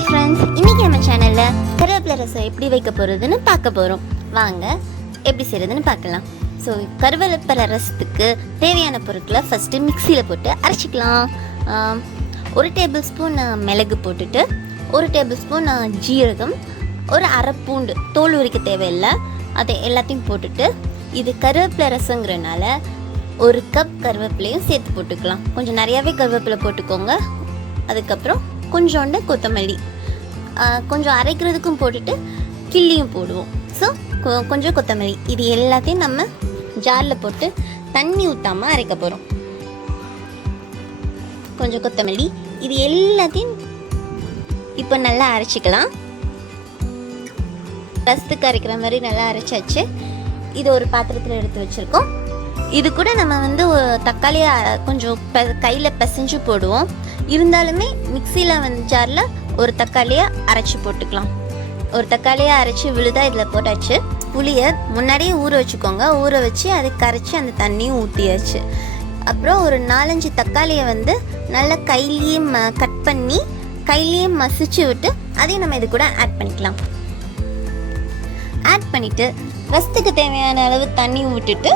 Hi friends, இன்றைக்கி நம்ம சேனலில் கருவேப்பிலை ரசம் எப்படி வைக்க போகிறதுன்னு பார்க்க போகிறோம். வாங்க எப்படி செய்கிறதுன்னு பார்க்கலாம். ஸோ கருவேப்பிலை ரசத்துக்கு தேவையான பொருட்களை ஃபஸ்ட்டு மிக்சியில் போட்டு அரைச்சிக்கலாம். 1 டேபிள் ஸ்பூன் மிளகு போட்டுட்டு 1 டேபிள் ஸ்பூன் ஜீரகம், ஒரு அரை பூண்டு தோல் உரிக்க தேவையில்லை, அதை எல்லாத்தையும் போட்டுட்டு இது கருவேப்பிலை ரசங்கிறனால 1 கப் கருவேப்பிலையும் சேர்த்து போட்டுக்கலாம். கொஞ்சம் நிறையாவே கருவேப்பிலை போட்டுக்கோங்க. அதுக்கப்புறம் கொஞ்சோண்டு கொத்தமல்லி, கொஞ்சம் அரைக்கிறதுக்கும் போட்டுட்டு கிள்ளியும் போடுவோம். ஸோ கொஞ்சம் கொத்தமல்லி, இது எல்லாத்தையும் நம்ம ஜாரில் போட்டு தண்ணி ஊற்றாமல் அரைக்க போகிறோம். கொஞ்சம் கொத்தமல்லி, இது எல்லாத்தையும் இப்போ நல்லா அரைச்சிக்கலாம். ரசத்துக்கு அரைக்கிற மாதிரி நல்லா அரைச்சாச்சு. இது ஒரு பாத்திரத்தில் எடுத்து வச்சுருக்கோம். இது கூட நம்ம தக்காளியை கொஞ்சம் கையில் பிசைஞ்சு போடுவோம். இருந்தாலுமே மிக்சியில் ஜாரில் ஒரு தக்காளியை அரைச்சி போட்டுக்கலாம். ஒரு தக்காளியை அரைச்சி விழுதா இதில் போட்டாச்சு. புளியை முன்னாடியே ஊற வச்சுக்கோங்க. ஊற வச்சு அதை கரைச்சி அந்த தண்ணியும் ஊற்றியாச்சு. அப்புறம் ஒரு 4-5 தக்காளியை நல்லா கையிலேயே கட் பண்ணி கையிலேயே மசிச்சு விட்டு அதையும் நம்ம இது கூட ஆட் பண்ணிக்கலாம். ஆட் பண்ணிவிட்டு ரசத்துக்கு தேவையான அளவு தண்ணி விட்டுட்டு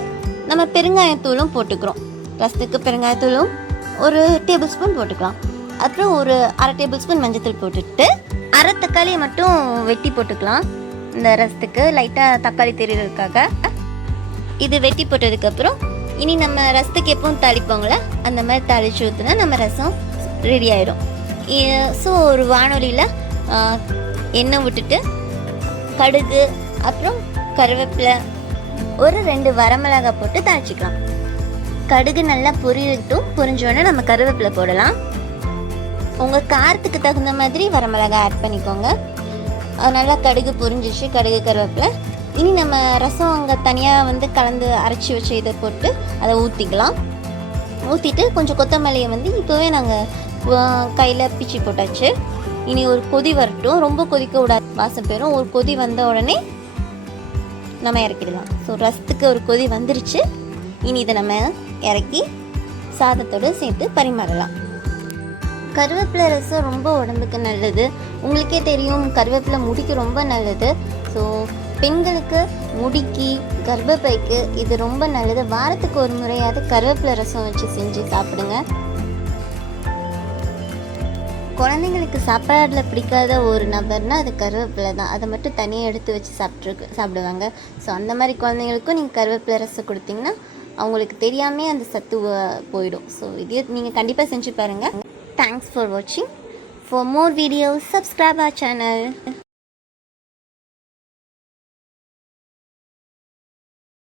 நம்ம பெருங்காயத்தூளும் போட்டுக்கிறோம். ரசத்துக்கு பெருங்காயத்தூளும் 1 டேபிள் ஸ்பூன் போட்டுக்கலாம். அப்புறம் ஒரு அரை டேபிள் ஸ்பூன் மஞ்சத்தூள் போட்டுட்டு அரை தக்காளியை மட்டும் வெட்டி போட்டுக்கலாம். இந்த ரசத்துக்கு லைட்டாக தக்காளி தெரியறதுக்காக இது வெட்டி போட்டதுக்கப்புறம் இனி நம்ம ரசத்துக்கு எப்பவும் தாளிப்போங்களே அந்த மாதிரி தாளித்து ஊற்றுனா நம்ம ரசம் ரெடி ஆகிடும். ஸோ ஒரு வானொலியில் எண்ணெய் விட்டுட்டு கடுகு, அப்புறம் கருவேப்பிலை, ஒரு 2 வரமிளகாய் போட்டு தாளிச்சிக்கலாம். கடுகு நல்லா பொரிஞ்சோடனே நம்ம கருவேப்பிலை போடலாம். உங்கள் காரத்துக்கு தகுந்த மாதிரி வரமிளகாய் ஆட் பண்ணிக்கோங்க. நல்லா கடுகு பொரிஞ்சிச்சு, கடுகு கருவேப்பிலை. இனி நம்ம ரசம் அங்கே தனியாக கலந்து அரைச்சி வச்சு இதை போட்டு அதை ஊற்றிக்கலாம். ஊற்றிட்டு கொஞ்சம் கொத்தமல்லியை இப்போவே நாங்கள் கையில் பிச்சு போட்டாச்சு. இனி ஒரு கொதி வரட்டும். ரொம்ப கொதிக்க விடாது, வாசம் போயிடும். ஒரு கொதி வந்த உடனே நம்ம இறக்கிடலாம். ஸோ ரசத்துக்கு ஒரு கொதி வந்துருச்சு. இனி இதை நம்ம இறக்கி சாதத்தோடு சேர்த்து பரிமாறலாம். கருவேப்பிலை ரசம் ரொம்ப உடம்புக்கு நல்லது. உங்களுக்கே தெரியும், கருவேப்பிலை முடிக்கு ரொம்ப நல்லது. ஸோ பெண்களுக்கு முடிக்கு, கர்ப்பப்பைக்கு இது ரொம்ப நல்லது. வாரத்துக்கு ஒரு முறையாவது கருவேப்பிலை ரசம் வச்சு செஞ்சு சாப்பிடுங்க. குழந்தைங்களுக்கு சாப்பாடில் பிடிக்காத ஒரு நபர்னால் அது கருவேப்பிலை தான். அதை மட்டும் தனியாக எடுத்து வச்சு சாப்பிடுவாங்க. ஸோ அந்த மாதிரி குழந்தைங்களுக்கும் நீங்கள் கருவேப்பிலை ரசம் கொடுத்தீங்கன்னா அவங்களுக்கு தெரியாமல் அந்த சத்து போயிடும். ஸோ இதே நீங்கள் கண்டிப்பாக செஞ்சு பாருங்கள். தேங்க்ஸ் ஃபார் வாட்சிங். For more videos subscribe our channel.